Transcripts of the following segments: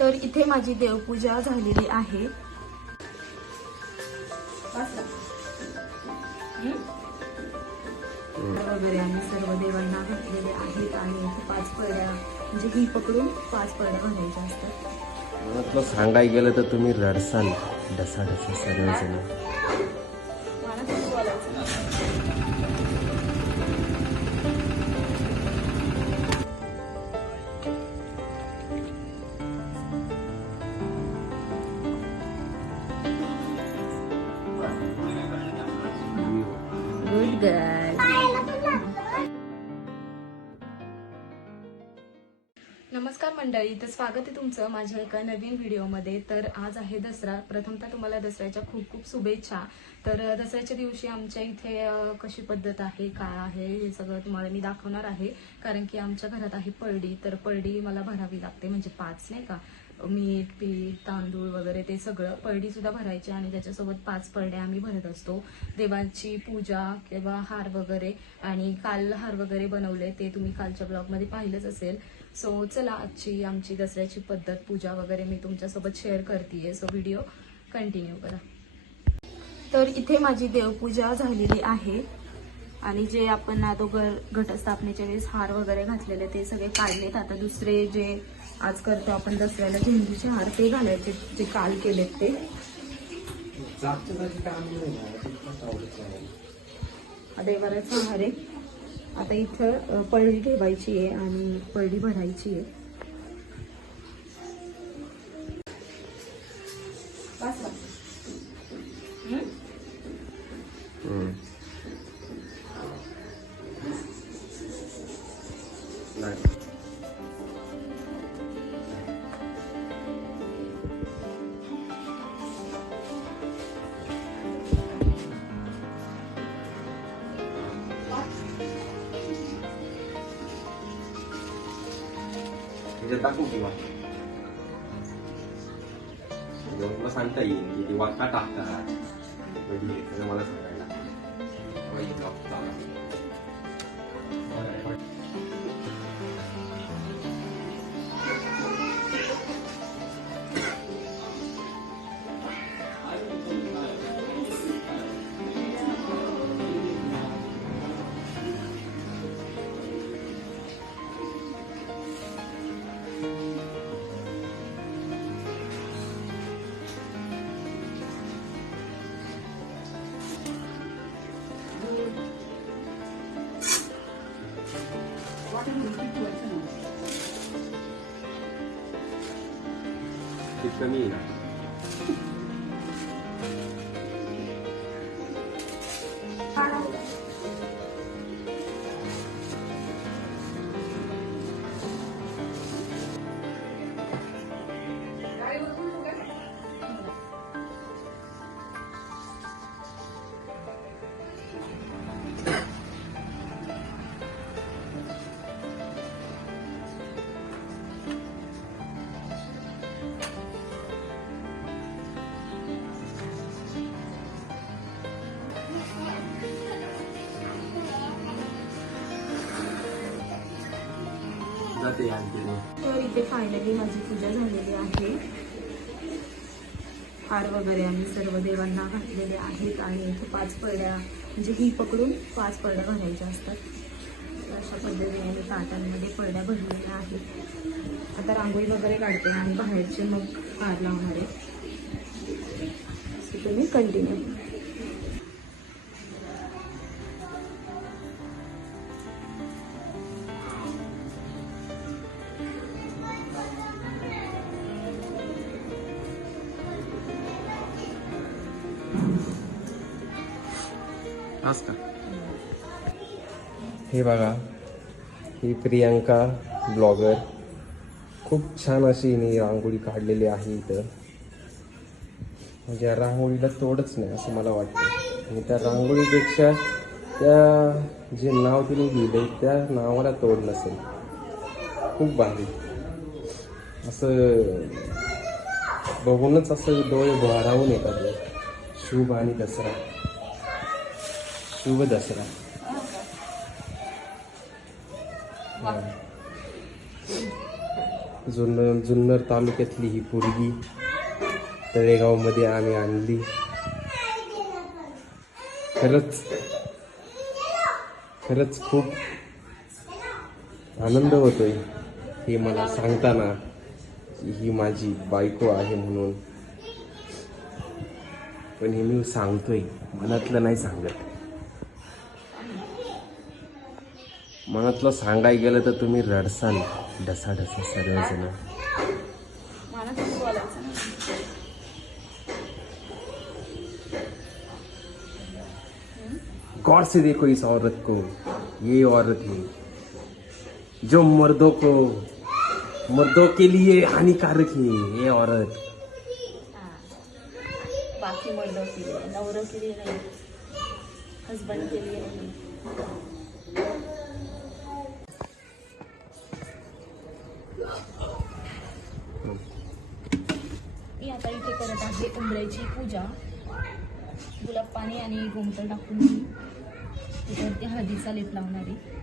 तर इथे माझी देवपूजा झालेली आहे. वगैरे आम्ही सर्व देवांना घातलेले आहेत आणि इथे पाच पळ्या म्हणजे ही पकडून पाच पळ्या घालायच्या असतात. सांगायला गेलं तर तुम्ही रडसाल डसा डसा सगळेजण गुड गर्ल नमस्कार मंडळी तर स्वागत आहे तुमचं माझ्या एका नवीन व्हिडिओमध्ये. तर आज आहे दसरा. प्रथमतः तुम्हाला दसऱ्याच्या खूप खूप शुभेच्छा. तर दसऱ्याच्या दिवशी आमच्या इथे कशी पद्धत आहे काय आहे हे सगळं तुम्हाला मी दाखवणार आहे. कारण की आमच्या घरात आहे पळडी. तर पळडी मला भरावी लागते म्हणजे पाच नाही का? मीठ पीठ तांदूळ वगैरे ते सगळं पळडी सुद्धा भरायची आणि त्याच्यासोबत पाच पळड्या आम्ही भरत असतो. देवांची पूजा किंवा हार वगैरे आणि काल हार वगैरे बनवले ते तुम्ही कालच्या ब्लॉगमध्ये पाहिलंच असेल. सो चला आजची आमची दसऱ्याची पद्धत पूजा वगैरे मी तुमच्यासोबत शेअर करते सो व्हिडिओ कंटिन्यू करा. तर इथे माझी देवपूजा झालेली आहे आणि जे आपण अगोदर घटस्थापनेच्या वेळेस हार वगैरे घातलेले ते सगळे काढलेत. आता दुसरे जे आज करतो आपण दसऱ्याला झेंडूचे हार ते घालायचे जे काल केलेत ते. देवाऱ्याचा हार आहे. आता इथं पळी ठेवायची आहे आणि पळी भरायची आहे. टाकू किंवा मला सांगता येईल की ती वाटका टाकतात मला सांगायला मग जाते तर इथे फायनली माझी पूजा झालेली आहे. हार वगैरे आम्ही सर्व देवांना घातलेले आहेत आणि इथे पाच पळड्या म्हणजे ही पकडून पाच पळड्या भरायच्या असतात. तर अशा पद्धतीने मी ताटांमध्ये पळड्या भरलेल्या आहेत. आता रांगोळी वगैरे काढते आणि बाहेरचे मग हार लावणार आहे. तुम्ही कंटिन्यू का हे बघा ही प्रियांका ब्लॉगर. खूप छान अशी हिने रांगोळी काढलेली आहे इथं. म्हणजे रांगोळीला तोडच नाही असं मला वाटतं. आणि त्या रांगोळीपेक्षा त्या जे नाव तिने लिहिलंय त्या नावाला तोड नसेल. खूप भारी. असं बघूनच असं डोळे भारावून येतात. शुभ आणि दसरा. शुभ दसरा. जुन्नर जुन्नर तालुक्यातली ही पोरगी तळेगावमध्ये आम्ही आणली. खरंच खरंच खूप आनंद होतोय हे मला सांगताना ही माझी बायको आहे म्हणून. पण हे मी सांगतोय मनातलं नाही सांगत. मनातलं सांगाय गेलं तर तुम्ही रडसाल. ढसा ढसा सर्वजण. गौर से देखो इस औरत को ये औरत है। जो मर्दों को मर्दों के लिए हानिकारक है ये औरत। बाकी मर्दों के लिए नवरों के लिए नहीं हस्बैंड के लिए नहीं। आता इथे करत आहे उंबऱ्याची पूजा. गुलाब पाणी आणि गोमतर टाकून तिथे त्याच्यावरती हळदीचा लेप लावणारी आहे.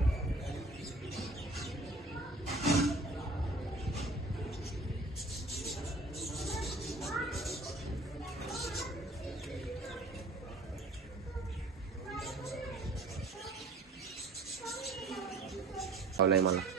मला.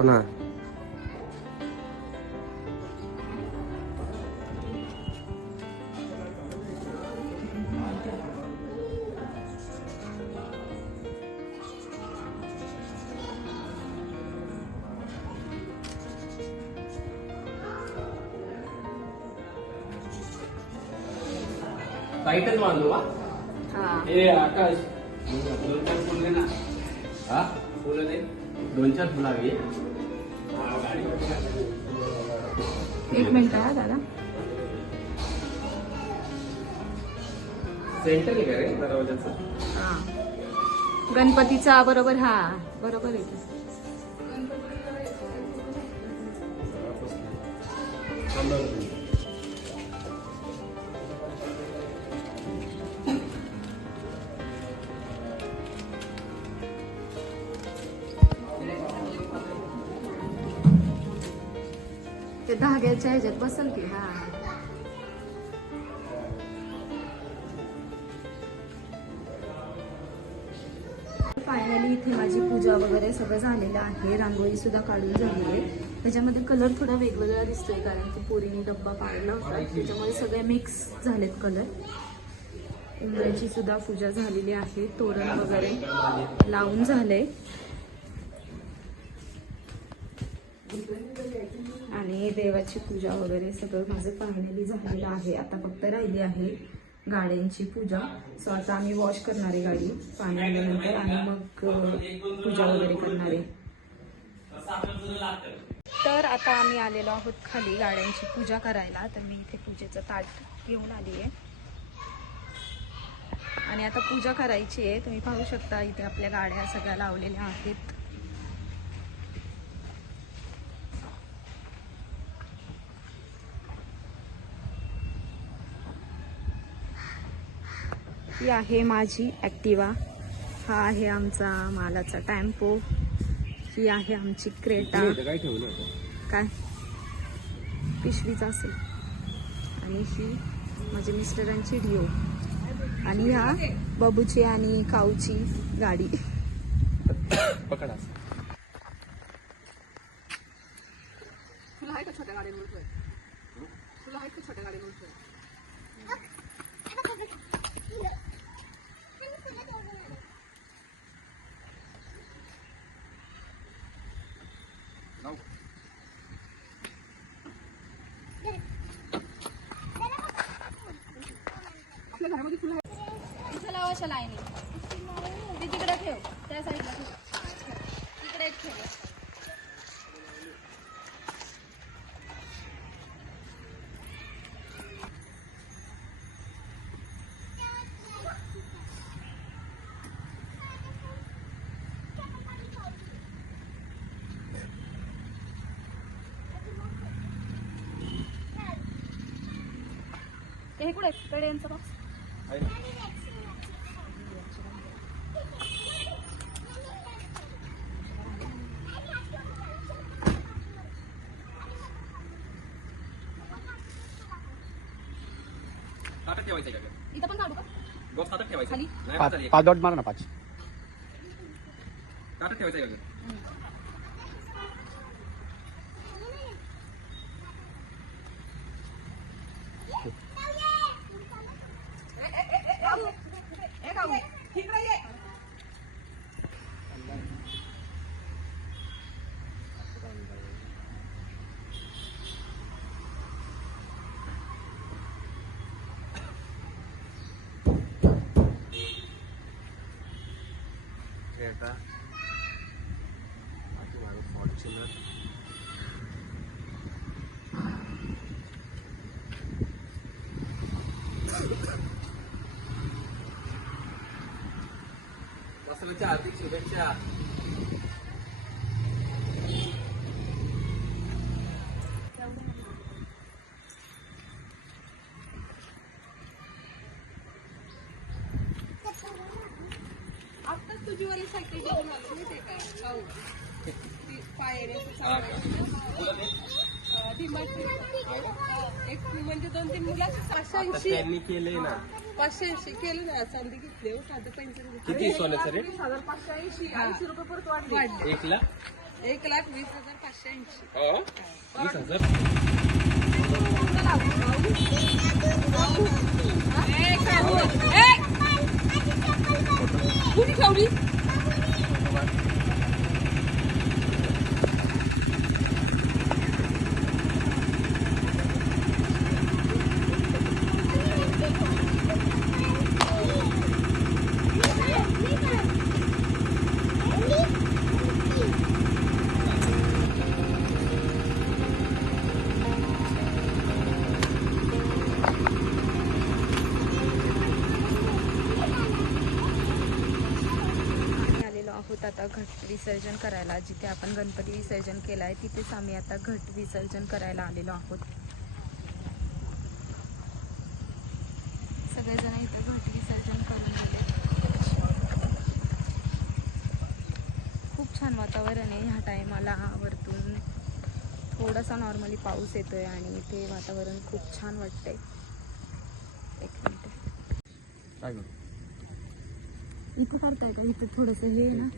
ठेव ना. टाईटच बांधलो का हा. ए आकाश दोन चार फुलं दे ना. हा? फुलं दे. दोन चार फुलं हा दादा आहे का दरवाजाचं? हा. गणपतीचा बरोबर हा. बरोबर आहे की. ते ह्याच्यात बसल की हा फायनली इथे माझी पूजा वगैरे सगळं झालेलं आहे. रांगोळी सुद्धा काढून झाली आहे. त्याच्यामध्ये कलर थोडा वेगवेगळा दिसतोय कारण की पोरीने डब्बा पाडला होता. त्याच्यामुळे सगळे मिक्स झालेत कलर इंद्राची सुद्धा पूजा झालेली आहे. तोरण वगैरे लावून झालंय. आणि देवाची पूजा वगैरे सगळं माझं फायनली झालेलं आहे. आता फक्त राहिली आहे गाड्यांची पूजा. सो आता आम्ही वॉश करणार आहे गाडी पाणी आल्यानंतर आणि मग पूजा वगैरे करणार आहे. तर आता आम्ही आलेलो आहोत खाली गाड्यांची पूजा करायला. तर मी इथे पूजेचं ताट घेऊन आली आहे. आणि आता पूजा करायची आहे. तुम्ही पाहू शकता इथे आपल्या गाड्या सगळ्या लावलेल्या आहेत. ही आहे माझी ॲक्टिवा. हा आहे आमचा मालाचा टॅम्पो. ही आहे आमची क्रेटा. काय पिशवीचा असेल. आणि ही माझ्या मिस्टरांची डिओ आणि ह्या बबूची आणि काऊची गाडी. पकडा तुला आहे का छोट्या गाडीवर तुला आहे का छोट्या गाडीवर इथं लावा अशा लाईनी. ती तिकडे ठेव. त्या साईडला ठेव. तिकडे ठेव. हे कुठे कडेंचा बॉक्स ताटात ठेवायचं का इथं पण काढू का बॉक्स ताटात ठेवायचं खाली? नाही पाच वाचायला. डॉट मारा ना पाच ठेवायचं वास्तवाच्या हार्दिक शुभेच्छा. आत्ताच तुझी वाली सायकल घेऊन आलो मी ते काय पायऱ्या हा का? तुला ते? डिमार्ट एक म्हणजे दोन तीन मुलाची पाचशे आता ऐंशी. त्यांनी केलंय ना. पाचशे ऐंशी केलं ना चांदी घेतली. हो साधं पेन्शन किती सोन्याचं रेट हजार पाचशे ऐंशी ऐंशी रुपये परत वाढले. एक लाख? एक लाख वीस हजार पाचशे ऐंशी. हो? वीस हजार? कुठे ठेवली आम्ही आलेलो आहोत आता घट विसर्जन करायला जिथे आपण गणपती विसर्जन केलं आहे तिथेच आम्ही आता घट विसर्जन करायला आलेलो आहोत. सगळेजण इथं घट विसर्जन करून खूप छान वातावरण आहे ह्या टायमाला वरतून थोडासा नॉर्मली पाऊस येतोय आणि इथे वातावरण खूप छान वाटतंय. एक मिनिट. इथं काढताय का इथं थोडस हे ना.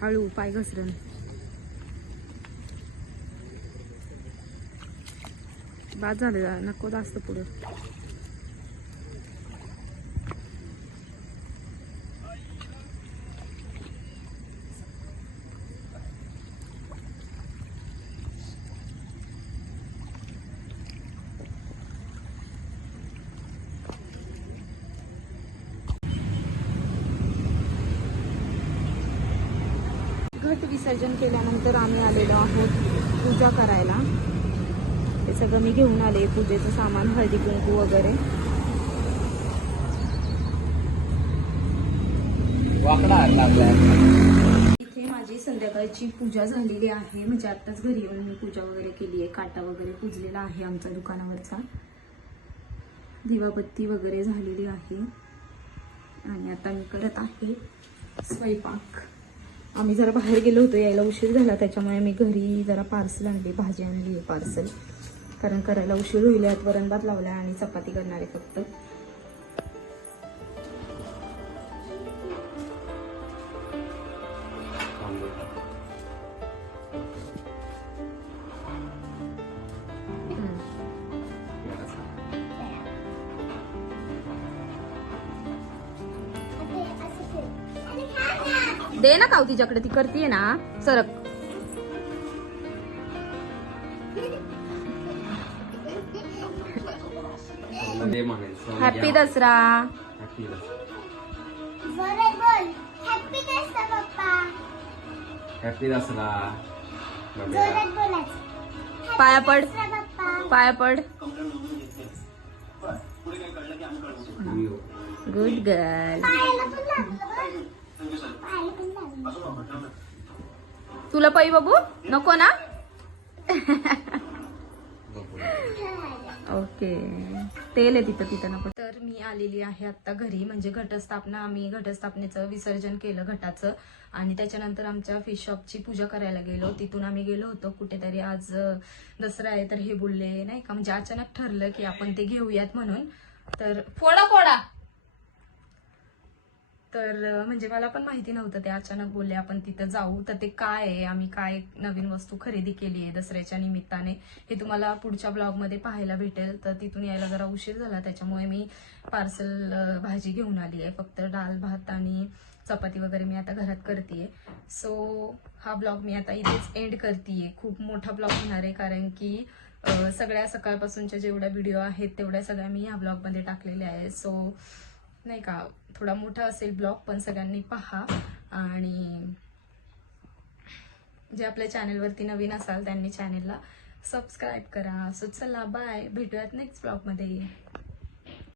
हळू पाय घसरण. बाद झालं नको जास्त पुढं घट विसर्जन केल्यानंतर आम्ही आलेलो आहोत पूजा करायला ते सगळं मी घेऊन आले पूजेचं सामान हळदी कुंकू वगैरे. इथे माझी संध्याकाळची पूजा झालेली आहे. म्हणजे आत्ताच घरी येऊन मी पूजा वगैरे केली आहे. काटा वगैरे पुजलेला आहे आमच्या दुकानावरचा. दिवाबत्ती वगैरे झालेली आहे. आणि आता मी करत आहे स्वयंपाक. आम्ही जरा बाहेर गेलो होतो यायला उशीर झाला त्याच्यामुळे मी घरी जरा पार्सल आणली भाजी आणली आहे पार्सल. कारण करायला उशीर होईल यात वरण भात लावला आणि चपाती करणार आहे फक्त. दे ना काव तिच्याकडे ती करतीये ना. सरक. हॅपी. दसरा. हॅपी दसरा. जोरात बोल. हॅपी दसरा पप्पा. हॅपी दसरा. बाबा. जोरात बोलायचं. पाया पड. दसरा पप्पा. पाया पड. गुड गर्ल पायाला पण लागलं बघ. पायाला पण लागलं. तुला पै बाबू? नको ना? ओके. तेल आहे तिथं तिथं नको. तर मी आलेली आहे आता घरी म्हणजे घटस्थापना आम्ही घटस्थापनेचं विसर्जन केलं घटाचं. आणि त्याच्यानंतर आमच्या फिश शॉपची पूजा करायला गेलो. तिथून आम्ही गेलो होतो कुठेतरी आज दसरा आहे तर हे बोलले नाही का? म्हणजे अचानक ठरलं की आपण ते घेऊयात म्हणून. तर फोडा फोडा! तर म्हणजे मला पण माहिती नव्हतं ते अचानक बोलले आपण तिथं जाऊ तर ते काय आहे? आम्ही काय नवीन वस्तू खरेदी केली आहे दसऱ्याच्या निमित्ताने? हे तुम्हाला पुढच्या ब्लॉगमध्ये पाहायला भेटेल तर तिथून यायला जरा उशीर झाला त्याच्यामुळे मी पार्सल भाजी घेऊन आली आहे. फक्त डाल भात आणि चपाती वगैरे मी आता घरात करते सो हा ब्लॉग मी आता इथेच एंड करते खूप मोठा ब्लॉग होणार आहे कारण की सगळ्या सकाळपासूनच्या जेवढ्या व्हिडिओ आहेत तेवढ्या सगळ्या मी ह्या ब्लॉगमध्ये टाकलेल्या आहे सो नाही का थोडा मोठा असेल ब्लॉग पण सगळ्यांनी पहा. आणि जे आपल्या चॅनेलवरती नवीन असाल त्यांनी चॅनेलला सबस्क्राईब करा. सो चला बाय. भेटूयात नेक्स्ट ब्लॉगमध्ये